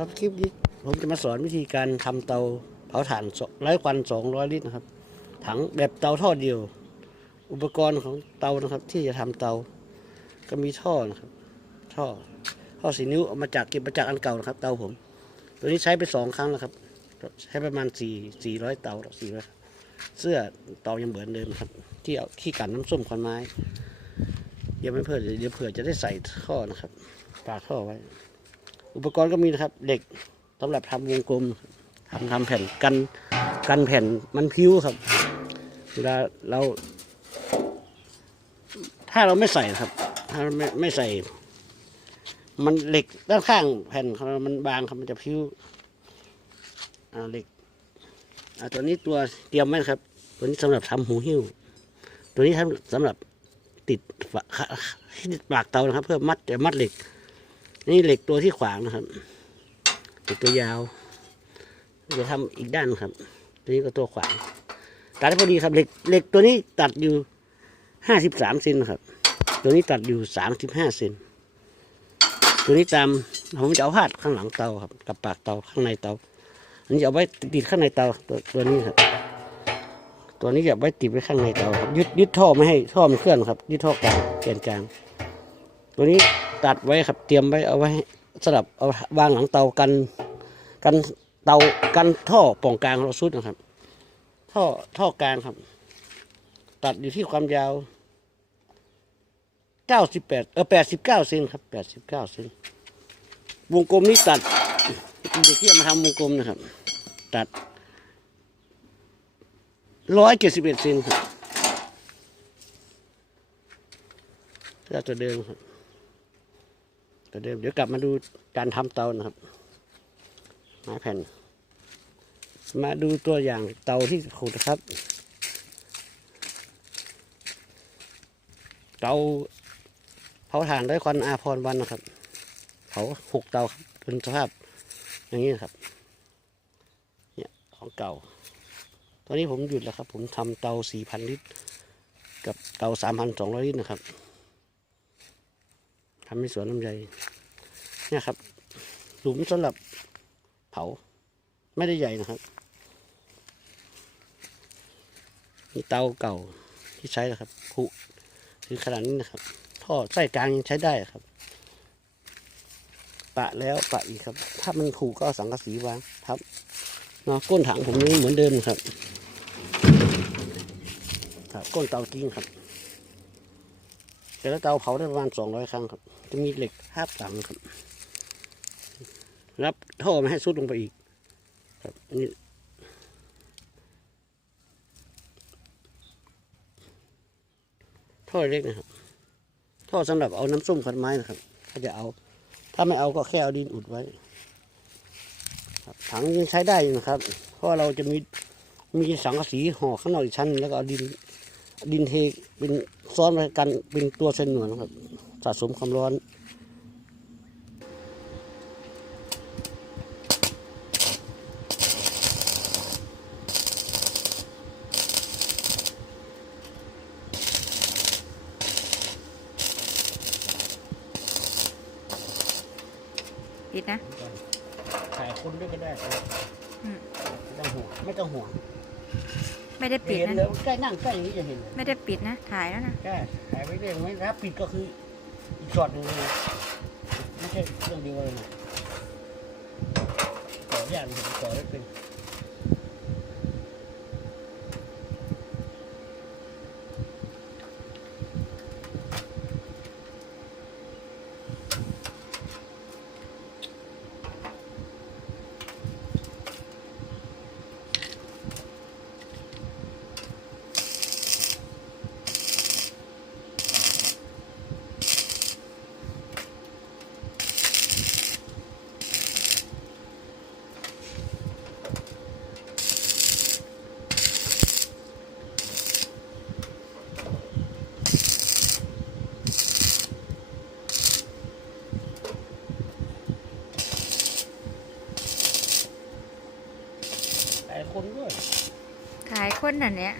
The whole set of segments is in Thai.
ครับคลิปนี้ผมจะมาสอนวิธีการทำเตาเผาถ่านไร้ควัน200 ลิตรนะครับ ถังแบบเตาท่อเดียว อุปกรณ์ของเตานะครับ ที่จะทำเตา ก็มีท่อนะครับ ท่อท่อสีนิ้วเอามาจากเก็บมาจากอันเก่านะครับ เตาผม ตัวนี้ใช้ไปสองครั้งแล้วครับ ใช้ประมาณสี่สี่ร้อยเตาสี่ร้อยเสื้อเตายังเหมือนเดิมครับ ที่เอาขี้กันน้ำส้มควันไม้ยังไม่เพิ่มเดี๋ยวเผื่อจะได้ใส่ท่อนะครับปากท่อไว้ อุปกรณ์ก็มีนะครับเหล็กสำหรับทำวงกลมทำทำแผ่นกันกันแผ่นมันพิ้วครับเวลาเรา ถ้าเราไม่ใส่ครับ ถ้าเราไม่ไม่ใส่ มันเหล็กด้านข้างแผ่นของเรามันบางครับมันจะพิ้วอ่าเหล็กอ่าตัวนี้ตัวเตรียมไว้ครับ ตัวนี้สำหรับทำหูหิ้ว ตัวนี้ทำสำหรับติดฝาติดปากเตานะครับ เพื่อมัดแต่มัดเหล็ก นี่เหล็กตัวที่ขวางนะครับเหล็กตัวยาวจะทำอีกด้านครับ ตัวนี้ก็ตัวขวาง ตัดให้พอดีครับเหล็กเหล็กตัวนี้ตัดอยู่ห้าสิบสามเซนครับ ตัวนี้ตัดอยู่สามสิบห้าเซนตัวนี้ตามผมจะเอาพาดข้างหลังเตาครับ กับปากเตาข้างในเตา อันนี้เอาไว้ติดข้างในเตาตัวตัวนี้ครับ ตัวนี้จะเอาไว้ติดไว้ข้างในเตาครับ ยึดยึดท่อไม่ให้ท่อมันเคลื่อนครับ ยึดท่อกลางแกนกลาง ตัวนี้ ตัดไว้ครับเตรียมไว้เอาไว้สำหรับเอาวางหลังเตากันกันเตากันท่อป่องกลางเราสุดนะครับ ท่อท่อกลางครับ ตัดอยู่ที่ความยาวเก้าสิบแปดเออแปดสิบเก้าเซนครับแปดสิบเก้าเซนวงกลมนี้ตัดเด็กที่มาทำวงกลมนะครับ ตัดร้อยเจ็ดสิบเอ็ดเซนครับก็ตัวเดิมครับ ตัวเดิมเดี๋ยวกลับมาดูการทำเตานะครับไม้แผ่น มาดูตัวอย่างเตาที่ขูดครับ เตาเผาถ่านด้วยควันอาพรวันนะครับ เผาหกเตาครับเป็นสภาพ อย่างนี้นะครับเนี่ยของเก่า ตอนนี้ผมหยุดแล้วครับ ผมทำเตาสี่พันลิตร กับเตาสามพันสองร้อยลิตรนะครับ ทำในสวนลำไยเนี่ยครับ หลุมสำหรับเผา ไม่ได้ใหญ่นะครับมีเตาเก่าที่ใช้นะครับผุถึงขนาดนี้นะครับ ท่อไส้กลางยังใช้ได้ครับ ปะแล้วปะอีกครับ ถ้ามันผุก็สังกะสีวางครับเนาะก้นถังผมยังเหมือนเดิมครับครับก้นเตาจริงครับแต่ละเตาเผาได้ประมาณสองร้อยครั้งครับ จะมีเหล็กห้าบหลังครับ รับท่อม่ให้สุดลงไปอีก ครับอันนี้ท่อเล็กนะครับ ท่อสำหรับเอาน้ำส้มขวดไม้นะครับ ถ้าจะเอา ถ้าไม่เอาก็แค่เอาดินอุดไว้ครับถังยังใช้ได้อยู่นะครับ เพราะเราจะมีมีสังกะสีห่อข้างนอกอีกชั้น แล้วก็เอาดินดินเทเป็นซ้อนไว้กันเป็นตัวเส้นหนวนะครับ สะสมความร้อนปิดนะถ่ายคนด้วยก็ได้ครับอืมไม่ต้องห่วงไม่ต้องห่วงไม่ได้ปิดเห็นนะเลยใกล้นั่งใกล้อย่างนี้จะเห็นเลยไม่ได้ปิดนะ ถ่ายแล้วนะ ใช่ถ่ายไว้ได้ไหมถ้าปิดก็คือ อีกช็อตหนึ่งไม่ใช่เรื่องเดียวเลยนะขออนุญาตผมขอได้เป็น นั่นเนี่ย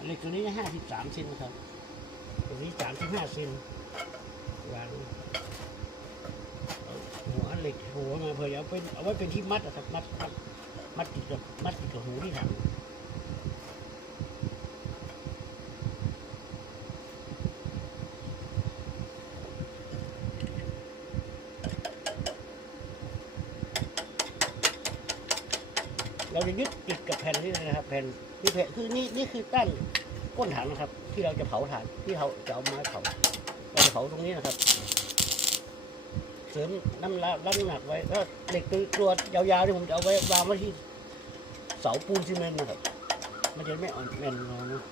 เหล็ก ตัวนี้ห้าสิบสามเซนครับ ตัวนี้สามสิบห้าเซนวางหัวเหล็กหัวมาเพื่อเอาเป็นเอาไว้เป็นที่มัดอะครับมัดมัดมัดติดกับมัดติดกับหูที่ถังเราจะยึดติดกับแผ่นนี้นะครับ แผ่นนี่แผ่นคือนี่นี่คือตั้ง ก้นถังนะครับ ที่เราจะเผาถ่านที่เราจะเอาไม้เผาเราจะเผาตรงนี้นะครับ เสริมน้ำละน้ำหนักไว้แล้วเหล็กตัวตัวยาวๆที่ผมจะเอาไว้วางไว้ที่เสาปูนซีเมนต์นะครับ มันจะไม่อ่อนแน่นเลยนะ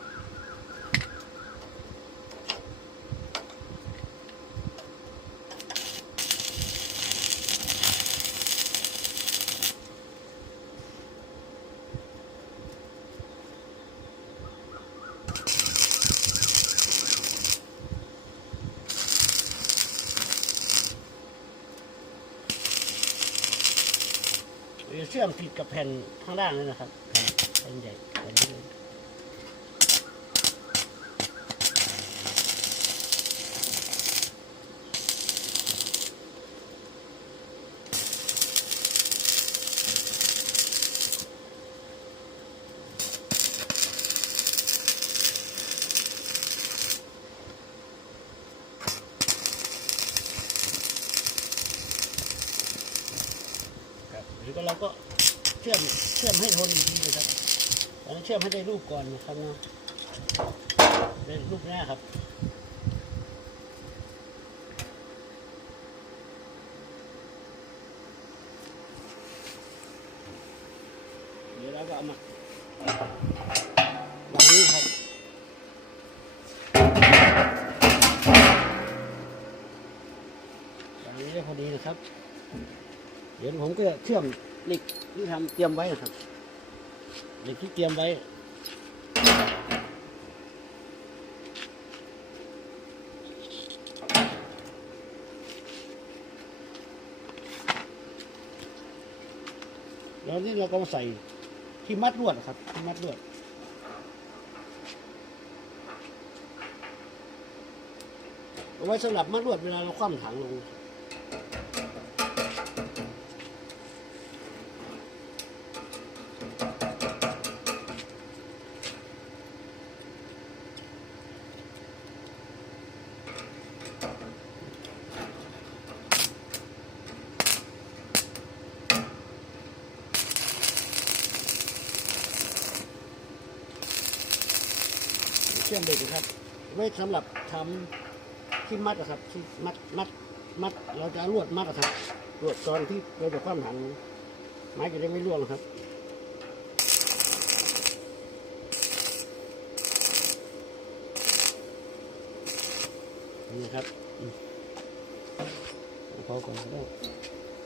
เราจะเชื่อมติดกับแผ่นข้างล่างเลยนะครับแผ่นแผ่นใหญ่แผ่นนี้ แล้วก็เราก็เชื่อมเชื่อมให้ทนอีกทีนะครับตอนนี้เชื่อมให้ได้รูปก่อนนะครับเนาะเป็นรูปหน้าครับ เดี๋ยวเราก็เอามาวางนี้ครับ วางนี้ได้พอดีนะครับ เดี๋ยวผมก็จะเชื่อมเหล็กที่ทำเตรียมไว้ครับเหล็กที่เตรียมไว้แล้วนี่เราก็มาใส่ที่มัดลวดครับที่มัดลวดเอาไว้สำหรับมัดลวดเวลาเราคว่ำถังลง เชื่อมเด็กนะครับ ไว้สำหรับทำที่มัดอะครับที่มัดมัดมัด เราจะลวดมัดอะครับลวดตอนที่เราจะคว่ำถังไม้จะได้ไม่ร่วงครับนี่ครับพอก่อนก็ได้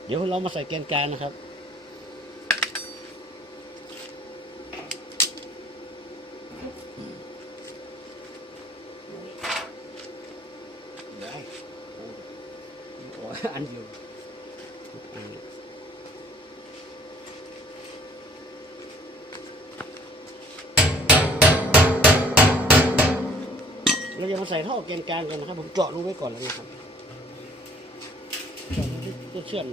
เดี๋ยวเรามาใส่แกนกลางนะครับ ได้โอ้โอันเดียวอันเราจะมาใส่ท่อแกนกลางกันนะครับ ผมเจาะรูไว้ก่อนแล้วนะครับเจาะรูที่ตัวเชื่อม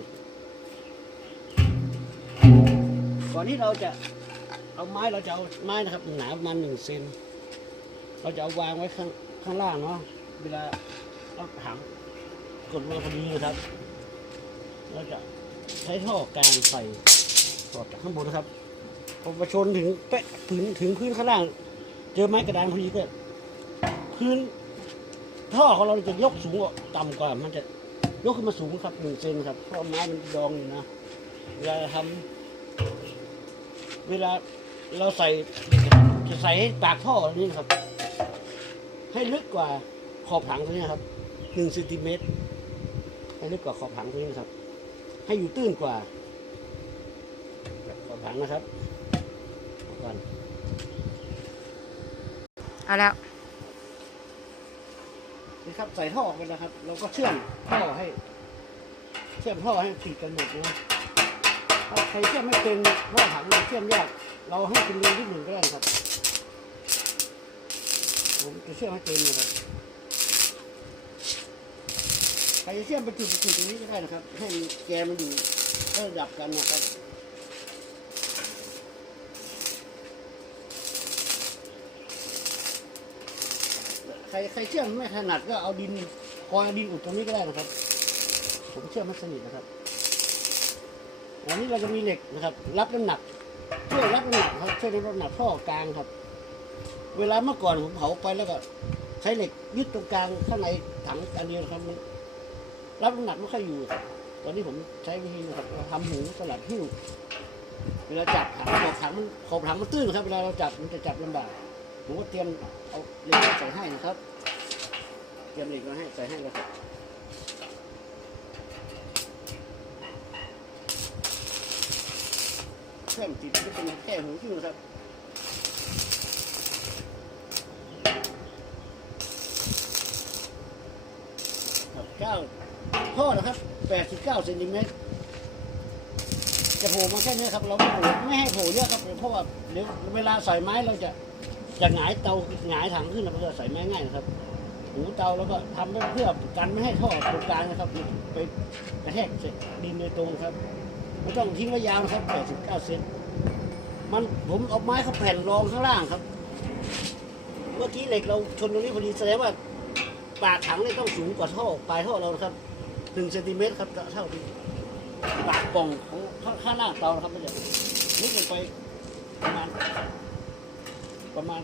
ก่อนที่เราจะเอาไม้เราจะเอาไม้นะครับหนาประมาณหนึ่งเซนเราจะเอาวางไว้ข้างข้างล่างเนาะเวลาเอาถัง กดมาพอดีนะครับเราจะใช้ท่อกลางใส่ต่อจากข้างบนนะครับพอมาชนถึงเป๊ะถึงถึงพื้นข้างล่าง เจอไม้กระดานพอดีก็พื้นท่อของเราจะยกสูงกว่าต่ำกว่า มันจะยกขึ้นมาสูงครับหนึ่งเซนครับเพราะไม้มันดองอยู่นะเวลาทำเวลาเราใส่จะใส่ปากท่อนนี้นะครับ ให้ลึกกว่าขอบถังตัวนี้ครับหนึ่งเซนติเมตร ให้ลึกกว่าขอบถังตัวนี้นะครับ ให้อยู่ตื้นกว่าขอบถังนะครับเอาก่อนเอาแล้วนี่ครับใส่ท่อไปแล้วครับ เราก็เชื่อมท่อให้ เชื่อมท่อให้ติดกันหมดนะถ้าใครเชื่อมไม่เป็นท่อถังมันเชื่อมยาก เราให้เป็นรูที่หนึ่งก็ได้ครับ ผมจะเชื่อมให้เต็มนะครับ ใครจะเชื่อมไปจุดจุดตรงนี้ก็ได้นะครับ ให้แกนมันอยู่ระดับกันนะครับใครใครเชื่อมไม่ถนัดก็เอาดินกองดินอุดตรงนี้ก็ได้นะครับ ผมเชื่อมไม่สนิทนะครับอันนี้เราจะมีเหล็กนะครับ รับน้ำหนักช่วยรับน้ำหนักครับช่วยรับน้ำหนักท่อกลางครับ เวลาเมื่อก่อนผมเผาไปแล้วก็ ใช้เหล็กยึดตรงกลางข้างในถังอันเดียวครับ รับน้ำหนักไม่ค่อยอยู่ ตอนนี้ผมใช้วิธีนะครับทำหูสลัดหิ้ว เวลาจับถังขอบถังมันขอบถังมันตื้นครับ เวลาเราจับมันจะจับลำบาก ผมก็เตรียมเอาเหล็กใส่ให้นะครับ เตรียมเหล็กมาให้ใส่ให้แล้วครับเครื่องติดก็เป็นแค่หูหิ้วครับครับเก้า ท่อนะครับแปดสิบเก้าเซนติเมตรจะโผล่มาแค่นี้ครับ เราไม่โผล่ไม่ให้โผล่เยอะครับเพราะว่าเดี๋ยวเวลาใส่ไม้เราจะจะหงายเตาหงายถังขึ้นนะเพื่อใส่ไม้ง่ายนะครับหูเตาแล้วก็ทำเพื่อกันไม่ให้ท่อตรงกลางนะครับไปกระแทกเสร็จดินโดยตรงครับไม่ต้องทิ้งไว้ยาวนะครับแปดสิบเก้าเซนมันผมเอาไม้เขาแผ่นรองข้างล่างครับ เมื่อกี้เหล็กเราชนตรงนี้พอดีแสดงว่าปากถังเนี่ยต้องสูงกว่าท่อปลายท่อเรานะครับ หนึ่งเซนติเมตรครับเท่าที่ปากป่องของข้างข้างล่าเตานะครับมันจะลึกลงไปประมาณ ประมาณ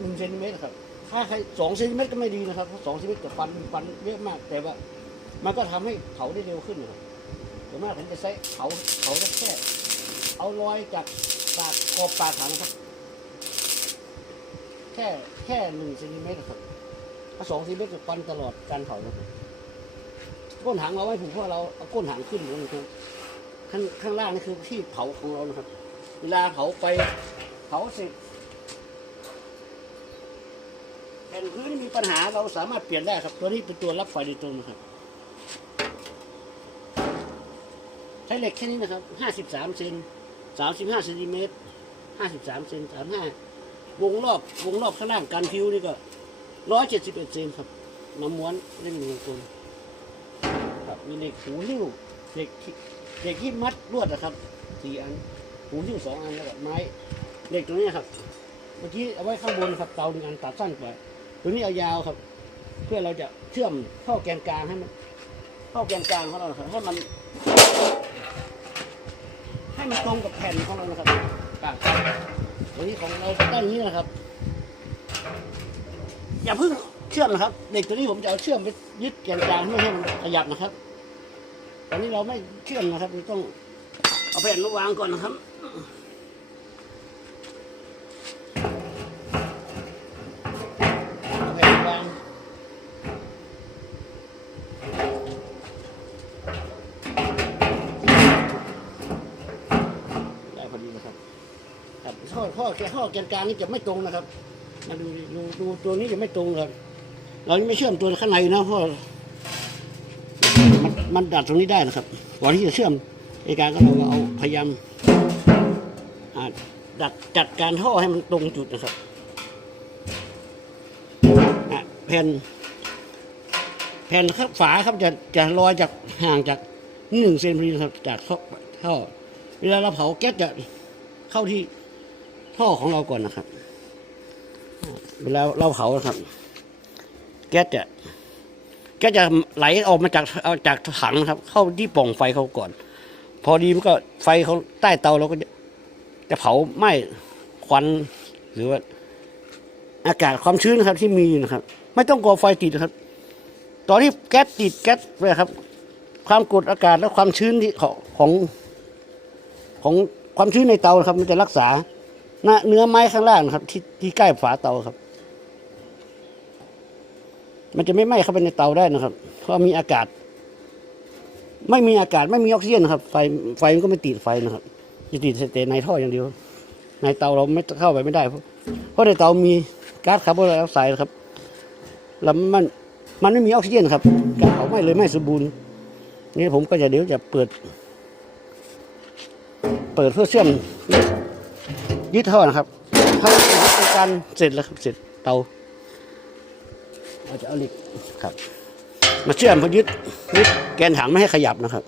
หนึ่งเซนติเมตรครับ ถ้าใครสองเซนติเมตรก็ไม่ดีนะครับเพราะสองเซนติเมตรกับฟันฟันเยอะมาก แต่ว่า มันก็ทำให้เผาได้เร็วขึ้นนะครับส่วนมากผมจะใช้เผาเผาแค่เอารอยจากปากขอบปากถังครับ แค่แค่หนึ่งเซนติเมตรครับถ้าสองเซีเมตรจะควันตลอดการเผาครับ ก้นถังเราไว้ผูกเพราะเราเอาก้นถังขึ้นลงครับข้างข้างล่างนี่คือที่เผาของเรานะครับ เวลาเผาไปเผาเสร็จแผ่นพื้นมีปัญหาเราสามารถเปลี่ยนได้ครับ ตัวนี้เป็นตัวรับไฟโดยตรงนะครับ ใช้เหล็กแค่นี้นะครับห้าสิบสามเซนสามสิบห้าเซนติเมตรห้าสิบสามเซนสามห้าวงรอบวงรอบข้างล่างการพิวนี่ก็ร้อยเจ็ดสิบเอ็ดเซนครับน้ำม้วนเล่นหนึ่งวงกลมครับ มีเหล็กหูหิ้วเหล็กที่เหล็กที่มัดลวดนะครับสี่อันหูหิ้วสองอันแล้วก็ไม้เหล็กตรงนี้ครับ เมื่อกี้เอาไว้ข้างบนครับเตาหนึ่งอันตัดสั้นกว่าตัวนี้เอายาวครับ เพื่อเราจะเชื่อมเข้าแกนกลางให้มันเข้าแกนกลางของเราครับให้มัน ให้มันตรงกับแผ่นของเรานะครับกลางตัวนี้ของเราตั้งนี้นะครับ อย่าเพิ่งเชื่อมนะครับ เด็กตัวนี้ผมจะเอาเชื่อมไปยึดแกนกลางไม่ให้มันขยับนะครับ ตอนนี้เราไม่เชื่อมนะครับเราต้องเอาแผ่นมาวางก่อนนะครับเอาแผ่นวางได้พอดีนะครับครับข้อข้อแค่ข้อแกนกลางนี่จะไม่ตรงนะครับมาดูดูดูตัวนี้จะไม่ตรงครับเรายังไม่เชื่อมตัวข้างในนะเพราะ มันดัดตรงนี้ได้นะครับก่อนที่จะเชื่อมในการก็เราก็เอาพยายามดัดจัดการท่อให้มันตรงจุดนะครับแผ่นแผ่นครับฝาครับจะจะลอยจากห่างจากหนึ่งเซนพอดีนะครับจากท่อเวลาเราเผาแก๊สจะเข้าที่ท่อของเราก่อนนะครับ เวลาเราเผาครับ แก๊สจะ ก๊สจะไหลออกมาจากเอาจากถังครับ เข้าที่ปล่องไฟเขาก่อน พอดีมันก็ไฟเขาใต้เตาเราก็จะจะเผาไหม้ควันหรือว่า อากาศความชื้นนะครับที่มีอยู่นะครับ ไม่ต้องกลัวไฟติดนะครับ ตอนที่แก๊สติดแก๊สเลยครับ ความกดอากาศและความชื้นที่ของของของความชื้นในเตาครับ มันจะรักษาหน้าเนื้อไม้ข้างล่างนะครับ ที่ที่ใกล้ฝาเตาครับ มันจะไม่ไหม้เข้าไปในเตาได้นะครับ เพราะมีอากาศ ไม่มีอากาศไม่มีออกซิเจนนะครับ ไฟไฟมันก็ไม่ติดไฟนะครับจะติดแต่ในท่ออย่างเดียว ในเตาเราไม่เข้าไปไม่ได้ เพราะในเตามีก๊าซคาร์บอนไดออกไซด์ครับ แล้วมันมันไม่มีออกซิเจนครับการเผาไหม้เลยไม่สมบูรณ์นี่ผมก็จะเดี๋ยวจะเปิด เปิดเพื่อเชื่อมยึดท่อนะครับเขาเป็นการเสร็จแล้วครับเสร็จเตา เราจะเอาเหล็กครับ มาเชื่อมพอยึดยึดแกนถังไม่ให้ขยับนะครับ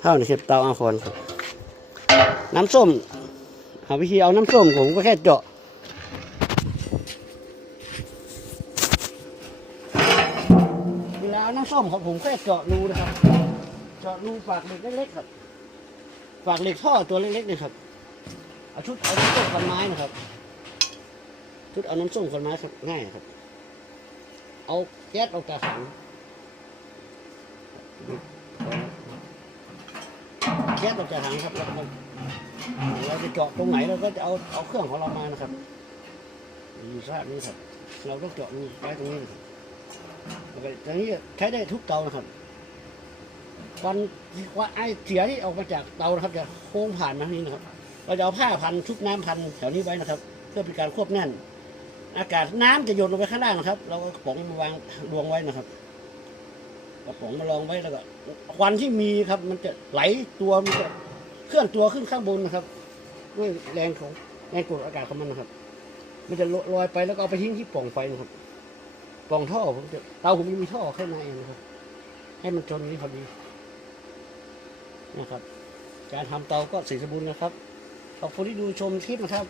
เท่านี้ครับเตาอาคอนครับ น้ำส้มหาวิธีเอาน้ำส้มผมก็แค่เจาะเวลาเอาน้ำส้มครับผมแค่เจาะรูนะครับ เจาะรูฝากเหล็กเล็กๆครับฝากเหล็กท่อตัวเล็กๆนี่ครับเอาชุดเอาน้ำส้มกันไม้นะครับชุดเอาน้ำส้มกันไม้ครับง่ายครับ เอาแก๊สออกจากถังแก๊สออกจากถังครับแล้วเราจะเจาะตรงไหนเราก็จะเอาเอาเครื่องของเรามานะครับอยู่ทราบนี้ครับ เราต้องเจาะไว้ตรงนี้ครับแล้วก็ตรงนี้ใช้ได้ทุกเตานะครับควันว่าไอเสียที่ออกมาจากเตานะครับ จะโค้งผ่านมาทางนี้นะครับ เราจะเอาผ้าพันชุบน้ำพันแถวนี้ไว้นะครับ เพื่อเป็นการควบแน่น อากาศน้ำจะหยดลงไปข้างล่างนะครับ เราก็กระป๋องมาวางรวงไว้นะครับกระป๋องมาลองไว้แล้วก็ควันที่มีครับ มันจะไหลตัวมันจะเคลื่อนตัวขึ้นข้างบนนะครับ ด้วยแรงของแรงกดอากาศของมันนะครับ มันจะลอยไปแล้วก็เอาไปทิ้งที่ป่องไฟนะครับป่องท่อผมจะเตาผมมีท่อข้างในนะครับ ให้มันชนนี้พอดีนะครับ การทำเตาก็สร็จสมบูรณ์นะครับขอบคุณที่ดูชมคลิปนะครับ